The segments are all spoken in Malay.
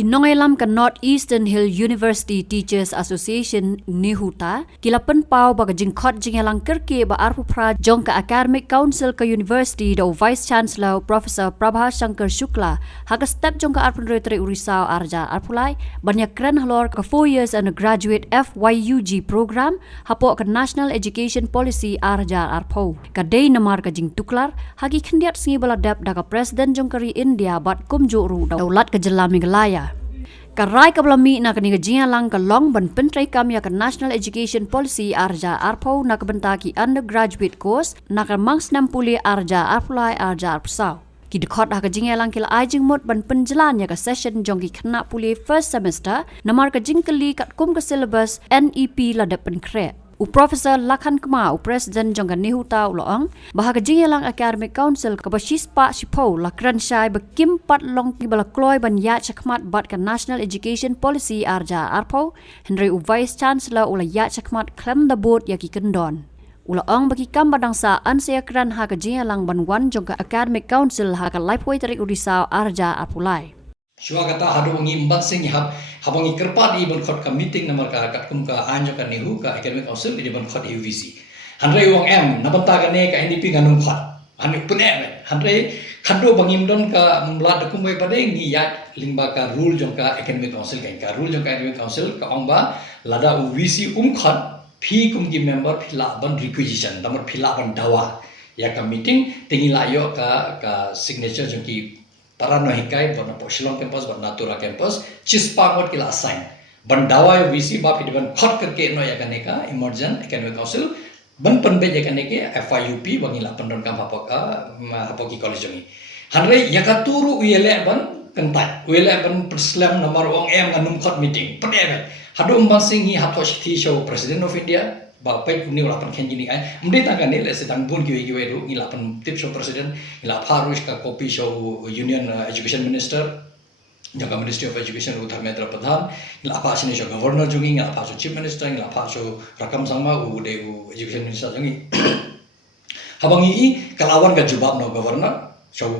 Kinongelam ka Northeastern Hill University Teachers Association Nihuta, kilapan pau baga jingkot jingelang kerke ba arpupra jong ka Academic Council ka University do Vice Chancellor Professor Prabha Shankar Shukla, haka step jong ka arpun retri urisao arja arpulai, banyak keren halor ka 4 years undergraduate FYUG program, hapo ka National Education Policy arja arpo. Ka day namar ka jing tuklar, hagi kendiat singi baladap da ka Presiden jong kari India bat kumjuru daulat ka jelami galaya. Karai kablami na kani gajian lang ka long ban pentrai kam ya ka National Education Policy arja arpo na kabentaki undergraduate course na ka mangs 60 arja arpulai arja arpsau. Ki dekot ha kajian lang kila ajing mot ban penjalan ya ka session jong ki kena puli first semester namar ka jingkeli kat kum ka syllabus NEP ladap penkret. U Professor Lakhan Kumar, Presiden jong Nihuta uloong, bahaga jingelang Academic Council ka basispa sipo lakran syai bekim pat long ki balakloy ban ya chakmat bat ka National Education Policy arja arpo, Henry u Vice Chancellor ula ya chakmat klem da board ya ki kendon. Uloong bagi kam badang sa ansea kran ha ka jingelang ban wan jong ka Academic Council ha ka lifeway tarik urisau arja arpulai. Shua kata hadu ngi imban sing habangi kerpat i ban khot ka meeting namar ka kat kum ka anjo ka nihu ka Academic Council di ban khot UVC. Handre wong em nabanta ka ne ka NDP nganung khot. Hanu pun handre khado bangim don ka mlat kum bai pade ngi ya lingba ka rule jong ka Academic Council ka rule jong ka Academic Council ka ongba lada UVC khot phi kum ki member phila ban requisition damar phila ban dawa ya ka meeting tingi layo ka signature jong ki para nohikai bana Shillong campus bana Natura campus chispa ngot kila assign bandawa VC ba pidiban khot karke no ya kaneka emergent Academic Council ban panbe ya kaneke FIUP bangila pandon kam hapoki college jongi hanre yakaturu uyele ban kentai uyele ban perslam nomor wong em nganum khot meeting pede hadu umbasing hi hapo shthi show President of India ba pai ni wala pan khenjini ai mde ta kanel se tang bun ki ru ngila pan tip show President ngila Farush ka copy show Union Education Minister jaga Ministry of Education Dharmendra Pradhan ngila apa sini show Governor jungi ngila apa show Chief Minister ngila apa show Rakam Sangma Education Minister jungi habangi i kalawan ka jawab no Governor show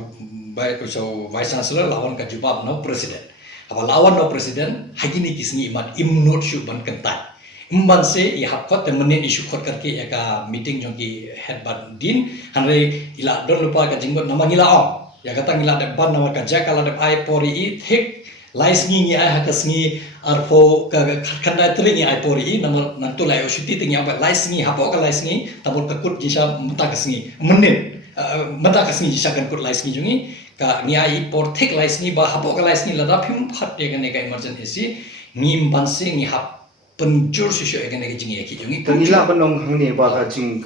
Vice Chancellor lawan ka jawab no President apa lawan no President hagini kisngi iman imnot shu ban kentai Imban se i hakot temenin isu khot karke ya ka meeting jong ki head ban din hanre ila don lupa ka jinggot nama ngila om ya kata ngila de ban nama ka jakala de ai pori i thik lais ngi ai hakas ngi arpo ka khanda tri ngi ai pori i nama nantu lai shuti tingi apa lais ngi hapo ka lais ngi tabur ka kut jisa mata kas ngi menin mata kas ngi jisa kan kut lais ngi jungi ka ngi ai por thik lais ngi ba hapo ka lais ngi lada phim khat ya ka ne ka emergency ngi imban se ngi hap penjur susu akan lagi jingi aki jungi. Tengila penong hang ni ba ka jing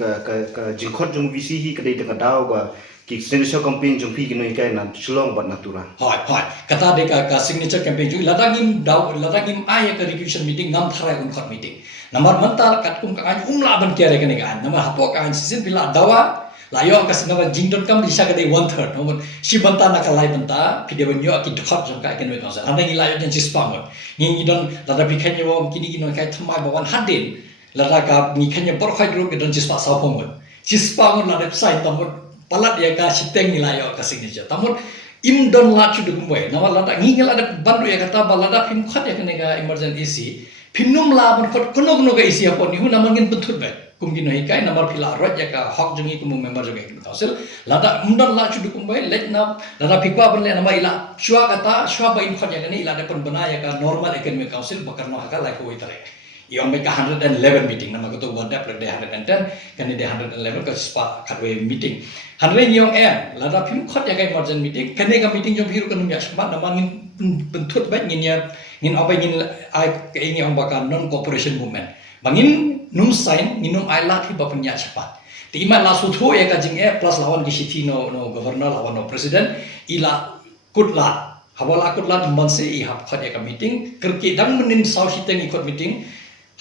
jingkot jung visi hi kadai tengah dau ba ki signature campaign jung pi kinoi kai nan Shillong bat Natura. Hai kata de ka signature campaign jungi ladangim ai ka requisition meeting ngam thara khot meeting. Namar mental kat kum ka an umla ban kiare kan kan. Namar hapo ka an season bila dawa layo ka singawa jingdon kam bisa kadai 1/3 nomor si banta na kalai banta video nyo aki dhot jong ka Academic Council anda ngi layo jen sispang ngi don lada pikanya wong kini kino kai thmai bawan hadin lada ka ngi kanya bor khai dro ke don sispa sa pomon sispang lada sai tamot palat ya ka siteng ngi layo ka signature tamot im don la chu dum boy nama lada ngi lada bandu ya kata balada pim khat ya ka emergency pinum la ban khot kono ka isi apa ni hu nama ngin bentut ba kumgino hikai namar pila rot ya ka hok jungi kumu member jungi council lada mundan la chu dukum bai let na lada pikwa benle nama ila shua kata shua bain khot ya kani ila de pon bana ya ka normal Academic Council bakar no haka lai ko itare iom be ka 111 meeting nama ko to one dap de 110 kani de 111 ka spa khatwe meeting hanre nyong lada pim khot ya ka emergency meeting kani ka meeting jom hiru kanum ya sma nama ngin bentut bai ngin apa ngin ai ke ini om bakar non cooperation movement bangin num sign minum ai lat hi bapan ya cepat ti ima la su tho ya ka jing plus lawan ki city no governor lawan no president ila kutla hawala kutla manse I hab khat ya ka meeting kerke dang menin sau siteng ikut meeting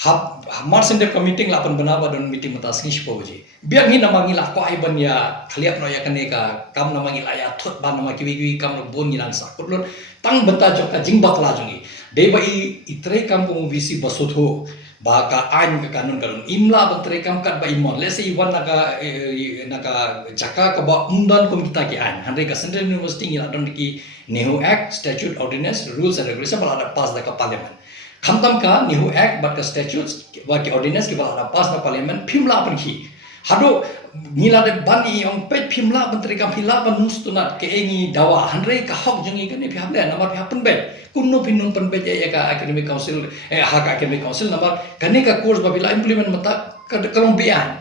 hab marsen de ka meeting la pan banawa don meeting matas ngi sipo ji biar ngi nama ngi la ko ai ban ya khliap no ya kane ka kam nama ngi la ya thot ban nama kiwi kam no bon ngi lan sa kutlot tang banta jok ka jing bakla jungi dei ba I itre kam ko visi basotho baka an ka kanun imla ban terekam kat ba imon let's say iwan naka jaka ka ba undan kom kita ki an handai ka Central University ngila don ki Nehu Act, Statute, Ordinance, Rules and Regulations bala ada pass da ka parliament khamtam ka Nehu Act ba ka statutes ba ki ordinance ki bala ada pass na parliament phimla pan ki hado ngila de bani ong pe phimla ban terekam phila ban mustunat ke engi dawa handai ka hok jongi ka ne pham le namar phapun bet kunno pinnun panbet ka academic council hak academic council namar kane ka course babila implement mata kalong bian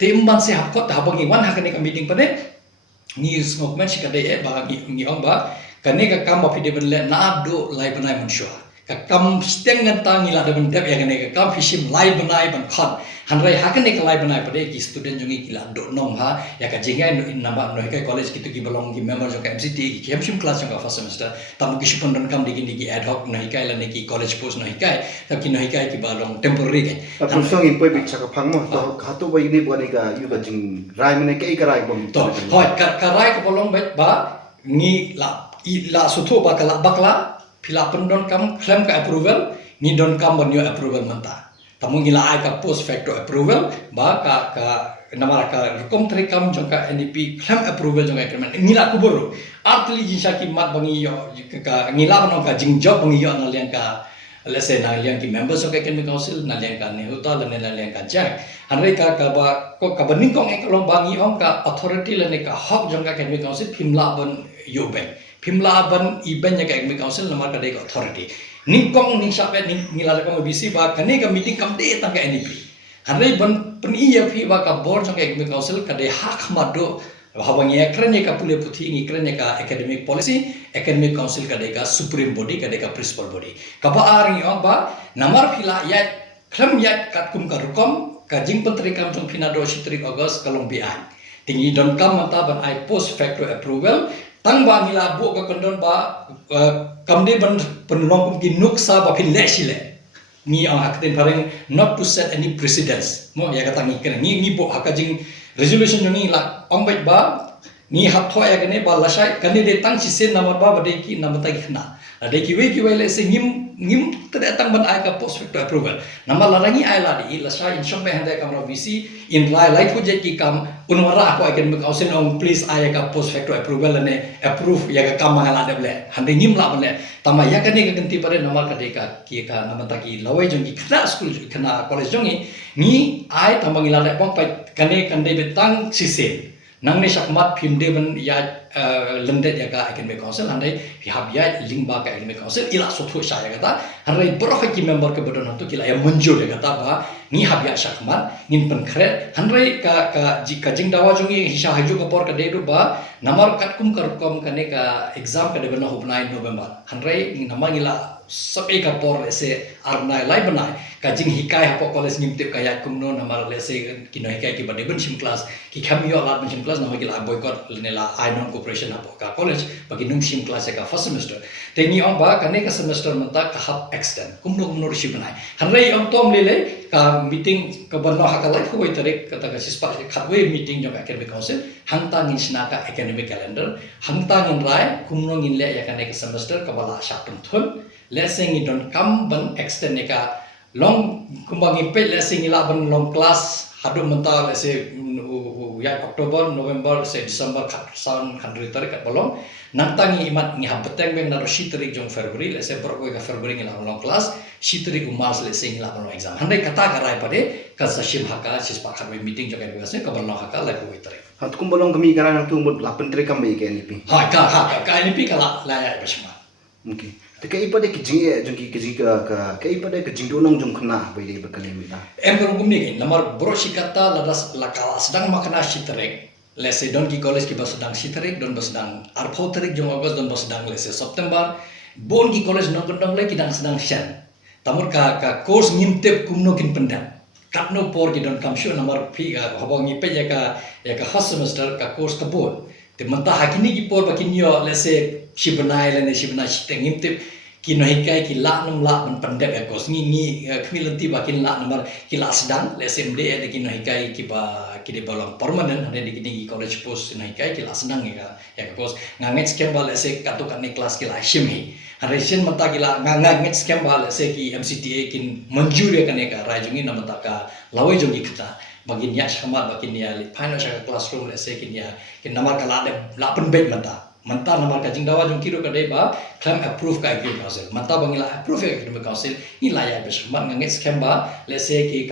timban se hakot habangi wan hakane ka meeting pade ni smoke man shikade ba ngi ong ba kane ka kam ba pide le na do lai banai mansua ka kam steng ngan tangi la de ban dep ya kane ka kam fishim lai banai ban khot hanrai hakane ka lai banai pade ki student jongi kila do nom ha ya ka jingai namba no ka college kitu ki belong ki member jo ka MCT ki hemshim class jo ka first semester tamu ki shupon kam digi ad hoc no hikai la ne ki college post no hikai tab ki no hikai ki balong temporary ka Aku song impoi bik chaka phangmo to hatu ba ini buani ka yu ka jing rai mane kai ka rai bom to hoi ka rai ka bolong bet ba ngi la sutho ba kala bakla phila pendon kam claim ka approval ni don kam ban yo approval manta tamu ngila ai ka post facto approval ba ka namara ka rekom trekam jongka NDP claim approval jongka agreement ngila ku boru artli jisa ki mat bangi yo ka ngila banong ka jing job bangi yo na liang ka let's say na liang ki members of academic council na liang ka ne uta la ne liang ka jack hanre ka ba ko ka baning kong ek long bangi ong ka authority la ne ka hok jongka academic council phimla ban yo ben phimla ban iben ya ka academic council namar ka de authority ningkong ning sape ngila ka bisi ba kane ka meeting kam de tang ka NDP hanre ban pen iya phi ba ka board jongka academic council ka de hak mado habangi ekrannya ka pule puthi ngi ekrannya ka academic policy academic council ka de ka supreme body ka de ka principal body ka ba aring ong ba namar phila ya klam ya kat kum ka rukom ka jing pentri kam jong pinado 3 August kalong bian tingi don kam mata ban I post facto approval tang ba ngila bu ka kondon ba kamde ban penulong ki nuksa ba phin le sile ni ang hakten pareng not to set any precedents mo ya kata ngi kena ni bo hakajing resolution ni la ong bai ba ni hap thwa ya kene ba lasai kane de tang si sen namar ba de ki namata ki khna de ki we le se ngim tada tang ban ai ka post facto approval nama larangi ai la di lasai in shombe hande kamra vc in lai thu je ki kam unwara ko academic council ong please ai ka post facto approval ne approve ya ka kam mangala de ble hande ngim la bale tama ya kane ka ganti pare nama ka de ka ki ka namata ki lawai jong ki khna school khna college jong ni ai tama ngila le bang pai kane kande betang sise nang ne sakmat phimde ban ya lendet ya ka academic council handai pihak ya lingba ka academic council ila sotho sha ya kata handai berapa ki member ke bodon tu kila ya munjul ya kata ba ni habya sakmat nin pen kret handai ka jika jing dawa jongi hisa haju ka por ka dedu ba namar kat kum ka ka exam ka de bana 9 November handai namang ila sabai ka por se arnai lai banai ka jing hikai hapo college nimte ka ya kumno namar lese kino hikai ki bade ben sim class ki khamio lat ben sim class namar ki la boycott nela I non cooperation hapo ka college bagi num sim class ka first semester teni ong ba kane ka semester menta ka hap extend kumno risi banai hanrei ong tom lele ka meeting ka banno hakalai khoi tarik kata ka sispa khatwe meeting jong academic council hangta ngin sna ka academic calendar hangta ngin rai kumno ngin le ya kane ka semester ka bala sha thun lesson ni don kam ban extend ka long kumbangi pe lesson ni la ban long class hadu menta lese ya Oktober November se December san country tarik kat bolong nantangi imat ngi habeteng beng na roshi tarik jong February lese berko ka February ngi la long class shi tarik Mars lese ngi la long exam handai kata karai pade ka sashim haka sispa khatwe meeting jong ka se ka bolong haka la ko tarik hat kum bolong kami karang tu mut 8 trekam bai ke NDP ha ka NDP ka la ya besma okay te kai pade ki jing jong ki ka kai pade ki jing donong jong khna bai de bakale mi ta em ko gumni ke lamar broshi kata ladas la kala sedang makna shitrek lese don ki college ki bas sedang shitrek don bas sedang arpho tarik jong August don bas sedang lese September bon ki college non gondong le ki dang sedang shan tamur ka course ngimtep kumno kin pendan katno por ki don kamshu namar phi habang ipe ya ka first semester ka course kabon te manta hakini ki por bakin yo lese shibanai shiteng ngimtep ki no hikai ki la num la man pandep ekos ni khmilanti bakin la namar ki la sedang lese mde de ki no hikai ki ba kini balong permanent hande di kini college post nai kai kila senang ya post nganget scam bal se katukan ni kelas kila shimhi hande sin mata kila nganget scam bal se ki MCTA kin manjur ya kan ka rajungi na mata ka lawai jongi kita bagin ya shamat bagin ya final shaka classroom se kin ya kin namar kala de lapen bed mata namar ka jing dawa jong kiro ka dei ba claim approve ka agreement council mata bangila approve ka agreement council ni laya be shamat nganget scam ba let's say ki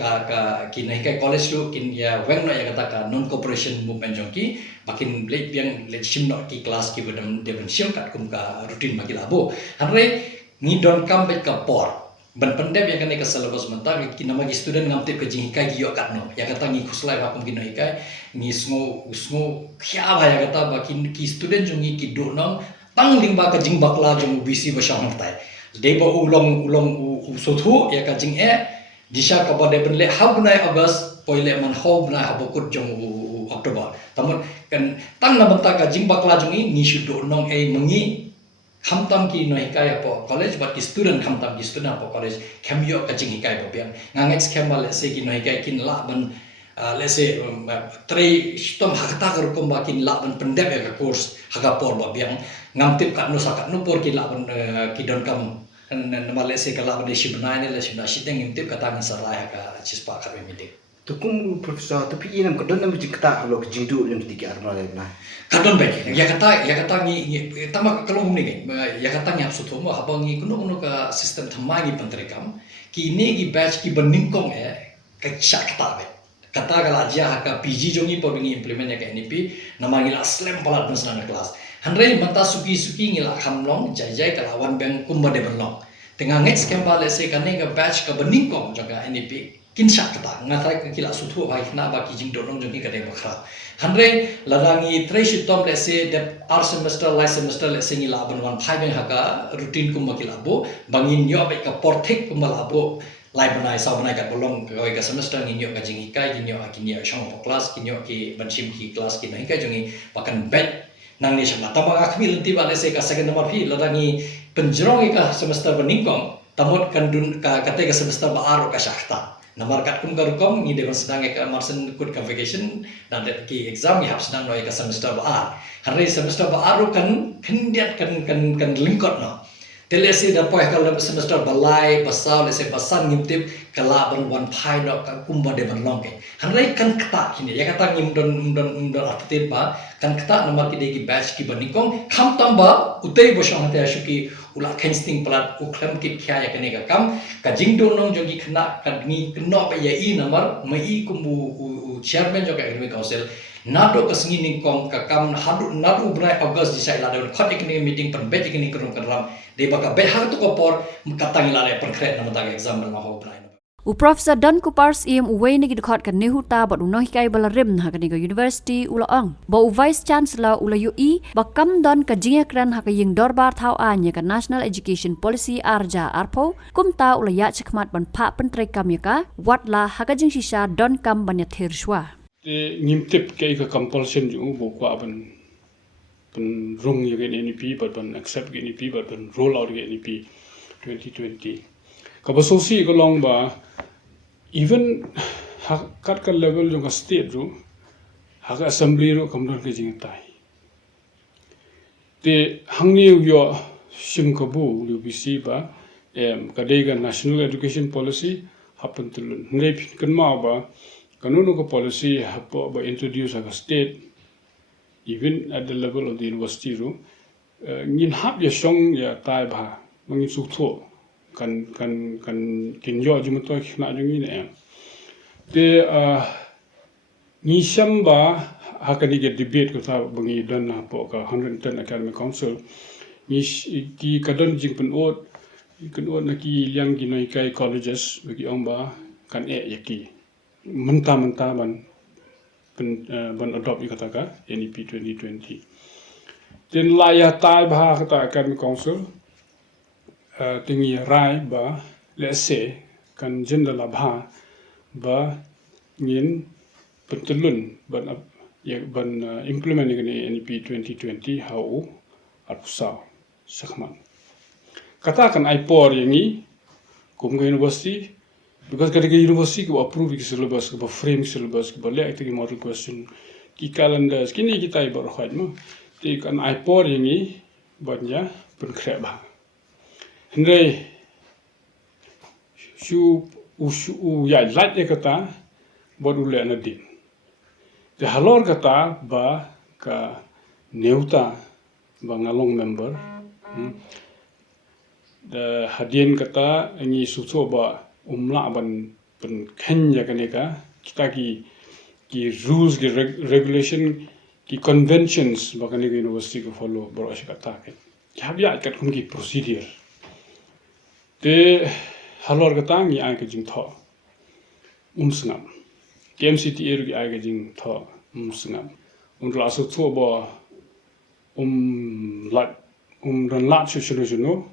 ki nai kai college lu kin ya weng no ya kata ka non cooperation movement jong ki makin late biang late shim no ki class ki bedam deven shim kat kum ka routine bagi labo hanre ni don come back ka por ban pandai ya kan ka syllabus mata ki nama ki student ngam te ka jing kai gi yo kat no ya kata ni khuslai ba kum ki noi kai ni sngo kya ba ya kata ba ki student jong ki do nong tang ling ba ka jing bakla jong BC ba shang tai de ba ulong so thu ya ka jing disha ka ba de ben le hab nai August poile man hob na habokut jong Oktober tamun kan tang na banta ka jing bakla jong ni shudo nong mengi hamtam ki no hikai po college but ki student hamtam ki student po college khamyo ka jing hikai po biang nganget skema le se ki no hikai kin la ban let's say three stom hakta kar kom ba kin la ban pendep ya ka course haga por ba biang ngamtip kat no sakat no por ki la ban ki don kam nama le se ka la ban shi banai ne le shi na shi teng ngimtip kata ni sarai ka chispa kar me meeting Tukum profesor tapi inam kadon nam jikta lo jingdu lim tiki arno le na. Kadon baik. Ya kata ni tama kalau ni ya kata ni absu thomo habang ni kuno ka sistem thamagi pentrekam ki ni ki batch ki beningkong ka chakta be. Kata kala aja ka PG jongi por ni implement ya ka NEP nama ngila slam palat mesna kelas. Hanre mata suki ngila khamlong jai kalawan bang kumba de berlong. Tengah ngets kembal se kane ka batch ka beningkong jaga NEP kin syak kata ngatai kila suthu hai na ba ki jing donong jong ki kade bakra hanre ladangi treshi tom le se de ar semester last semester le se ngila ban wan phai ben haka routine kum bakila bo bangin yo ba ka porthek kum labo lai banai sa banai ka bolong ka semester ngin yo ka jing hikai ngin yo akin yo shong po class kin yo ki banchim ki class ki no hikai jongi pakan bet nang ni sama tama akhmi lenti ba le se ka second number phi ladangi penjrong ka semester beningkong tamot kandun ka kate ka semester ba aro ka syakta namar kat kum garukom ni dewan sedang ka marsen kut ka vacation dan ki exam ni hap sedang noi ka semester ba hari semester ba aru kan kendiat kan lingkot no telesi da poy ka semester balai pasal lese pasan ngimtip kala ban wan phai no ka kumba de ban longke hari kan kata kini ya kata ngim don artin ba kan kata namar ki de ki batch ki banikong kham tamba utei bosong te ashuki ula kensting plat uklam kit kya ya kene ka kam ka jingdo nong jogi khna ka ni kno pa ya I namar mai kumbu chairman joka academic council nado kasngi ning kong ka kam nadu brai August di sai lada khot ikni meeting pan bet ikni krum karam de baka be har to kopor katangi lale per kret na mata exam na ho brai Profesor Don Kupars im uwei ni gidkhot kan nehuta ba unoh kai balarim ha kan university ulaang ba vice chancellor ula UI ba kam don ka jingekran ha ka ying dorbar thau anya ka national education policy arja arpo kumta ula ya chakmat ban pha pentre kam ya ka watla ha ka jing shisha don kam ban ya thirshwa ngimtip kai ka compulsion ju bo kwa ban rung ya gen NEP but ban accept gen NEP but ban roll out gen NEP 2020 ka basosi ko long ba even kat ka level jo ka state ru ha ka assembly ru kamdor ke jing tai te hangni yo sim ka bu UBC ba ka dei ga national education policy happen tulun ngai phin kan ma ba kanunu ka policy hapo ba introduce ka state even at the level of the university ru ngin hap ya song ya tai ba mangin su tho kan kin yo ju to khna ju ni ne te ni shamba hakani ge debate ko ta bangi dan na po ka 110 academic council ni ki kadon jing pen ot kan ot na ki liang gi noi kai colleges bagi ongba kan yaki menta ban adopt ni kata ka NEP 2020 ten laya tai ba kata academic council tingi rai ba let's say kan jenda labha ba ngin petulun ban implement ni NEP 2020 how apsa sakman kata kan aipor yangi kum university because ketika university ko approve ki syllabus ko frame syllabus ko lek ti model question ki calendar kini kita ibar khaj mo ti kan ipod ini banya penkreba hendai shu ya lat kata bodule na din te halor kata ba ka neuta ba ngalong member the hadian kata ini suso ba umla ban pen kenya kaneka kita ki rules ki regulation ki conventions ba kaneka university ko follow bro kata ke habya kat kum ki procedure te halor kata ngi ai ke jing tho sngam KMCT er ki ai ke jing tho sngam la so tho ba dan lat solution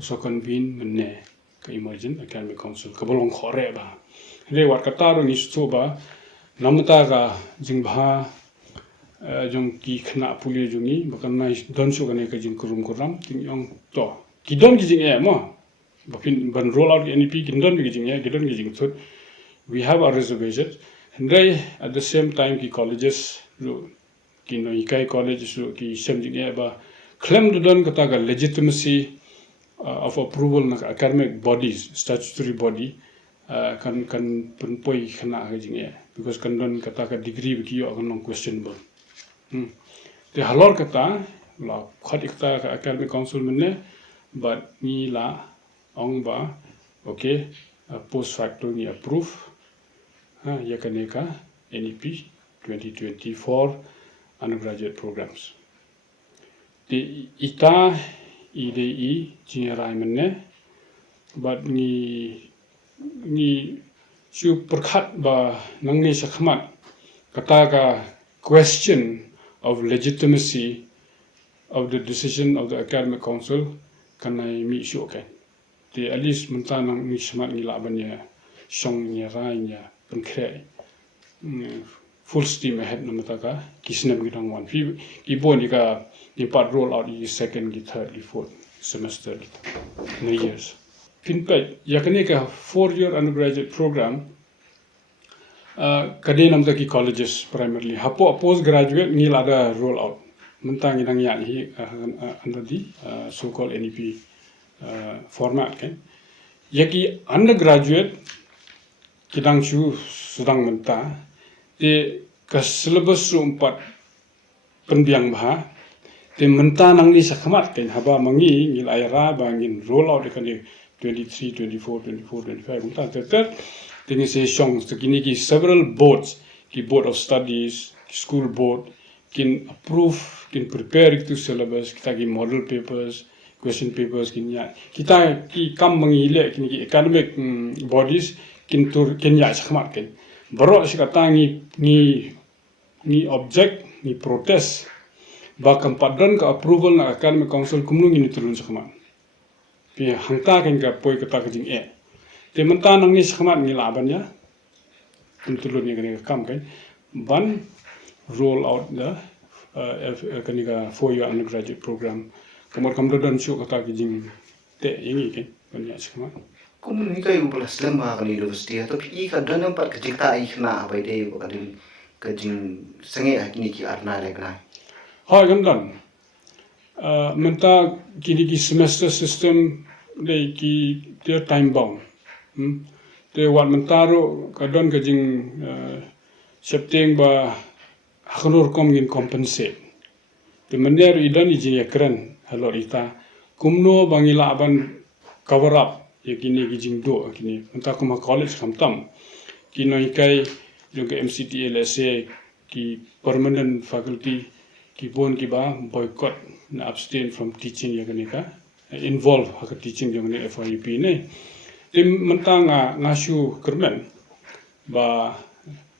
so convene menne ka emergent academic council ka bolong khore ba re war kata ro ni so ba namta ga jingbha jong ki khna puli jungi bakan nai don so gane ka jing kurum kuram ting yong to ki don ki jing e mo bakin ban roll out NEP ki don ki jing e ki don ki jing thut we have our reservations and at the same time ki colleges ro ki no ikai college ro ki sem jing e ba claim don kata ga legitimacy of approval na academic bodies, statutory body, kan penpoi kena hajing because kan don kata ka degree biki yo akan questionable. Te halor kata la khat ikta ka academic council menne but ni la ong ba okay post facto ni approve ya kaneka NEP 2024 undergraduate programs. Te ita IDE jingerai menne but ni shu perkhat ba nangni sakhmat kata ka question of legitimacy of the decision of the academic council kanai mi shu okay the at least menta nang ni samat ni la banya song ni rai nya penkre full steam ahead namata ka kisnam gidang wan fi ibon ka in part roll out in second, third, fourth semester, 3 years. Pinpet, yakanika 4-year undergraduate program, kadinam taki colleges primarily. Hapo postgraduate nil ada roll out. Mentang inang yan hi under the so-called NEP format kan. Yaki undergraduate kidang chu sedang menta di ke syllabus 4 penbiang bah te menta nang ni sakhamat ken haba mangi ngil aira bangin roll out kan 23 24 25 unta ter tini se shong kini ki several boards ki board of studies school board kin approve kin prepare to syllabus kita ki model papers question papers kin ya kita ki kam mangi le kini ki academic bodies kin tur kin ya sakhamat ken baro sikata ni object ni protest ba kampadran ka approval na academic council kumnung ini turun sakhamat pi hangta ken ka poi kata ka jing te menta nang ni sakhamat ni laban ya turun ni kan kam kan ban roll out the kanika 4-year undergraduate program kamar kamdodan shu kata ka jing te ini kan ban ya sakhamat Kumun ni kayu plus lembah kan universiti atau pi ka dan empat kejita ikhna apa ide bukan kejing senge kini ki arna rekna Hai gandan menta kini ki semester system de ki dia time bound te wan mentaro kadon kajing September akhirur kom ngin compensate te mener idan ijin yakran halor ita kumno bangila aban cover up yakini kijing do kini menta kuma college khamtam kino ikai juga MCT LSA ki permanent faculty ki bon ki ba boycott na abstain from teaching yakanika involve hak teaching yang ni FYP ne tim mentang ngasu kermen ba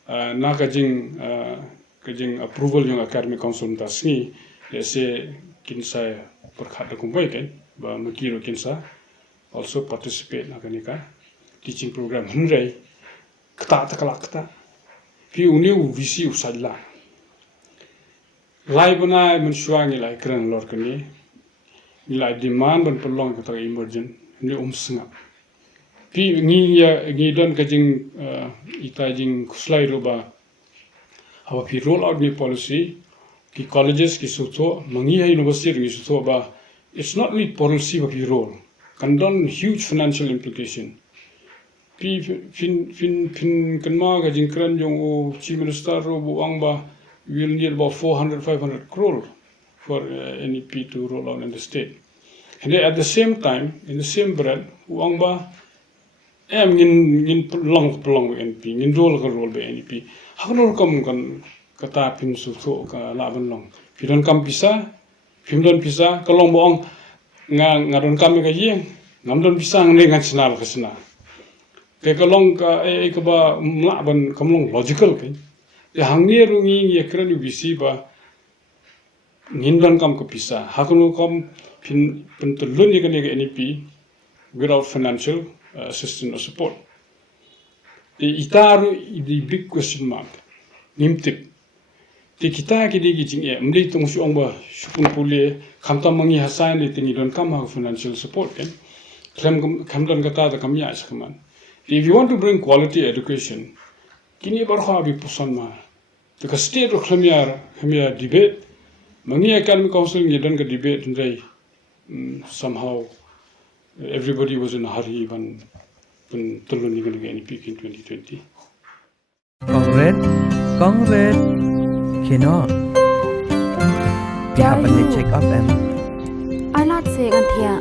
na kajing approval yang academic council tasni se kinsa perkhat ko boy ken ba makiro kinsa also participate na kanika teaching program hunrai kata takalakta pi uniu visi usalla lai bana mensuangi lai kran lor kani nilai demand ban pelong kata emergent ni sngap pi ngi don ka jing ita jing kuslai roba hawa pi roll out ni policy ki colleges ki sutho mangi university ri sutho ba it's not only policy of pi roll kan don huge financial implication pi fin kan ma ga jing kran jong o chief minister ro bu ang ba will need about 400-500 crore for NEP to roll out in the state. And at the same time, in the same breath, uang ba ngin long be NEP, ngin roll be NEP. Hakno kam kan kata pin su tho ka laban long. Pidon kam pisa ka long boang nga don kam ga yeng, ngam don pisa ngne ngan sinal ka sina. Ke ka long ka ka ba laban kam long logical kai. Ya hangni rungi ye kran UBC ba ngindon kam ko pisa hakunu kam pentulun ye kan NEP without financial assistance or support. The the big question mark nimtip the kita ki di jing e mli tung su ong ba supun pule khamta mangi hasan le tingi don kam ha financial support kan kham don kata da kam ya sakman. If you want to bring quality education kini bar kha bi pusan ma the state of khamia debate mangi academic council ni don ka debate ndai somehow everybody was in a hurry when tulun ni kan NEP in 2020. Congress kino Yeah, happen to you. check up and I not say kan thia.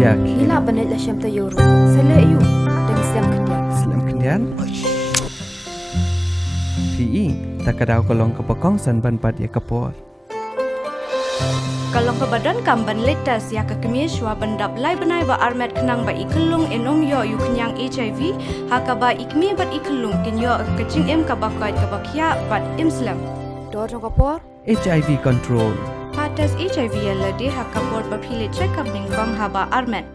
ya Gila banit la syam to euro. Sele you. Dan Islam kenya. Islam kendian PE takadaw kolong kapakong san ban pat ya kapor Kalong ke badan kamban letas ya ke kemisywa bandap lai benai ba armet kenang ba ikelung enom yo yu kenyang HIV haka ba ikmi bat ikelung kenyo kecing em ka bakait ka bakya bat Islam. Dor jong kapor. HIV control Patas HIV ya lade haka bor ba pile check up ning bang haba armet.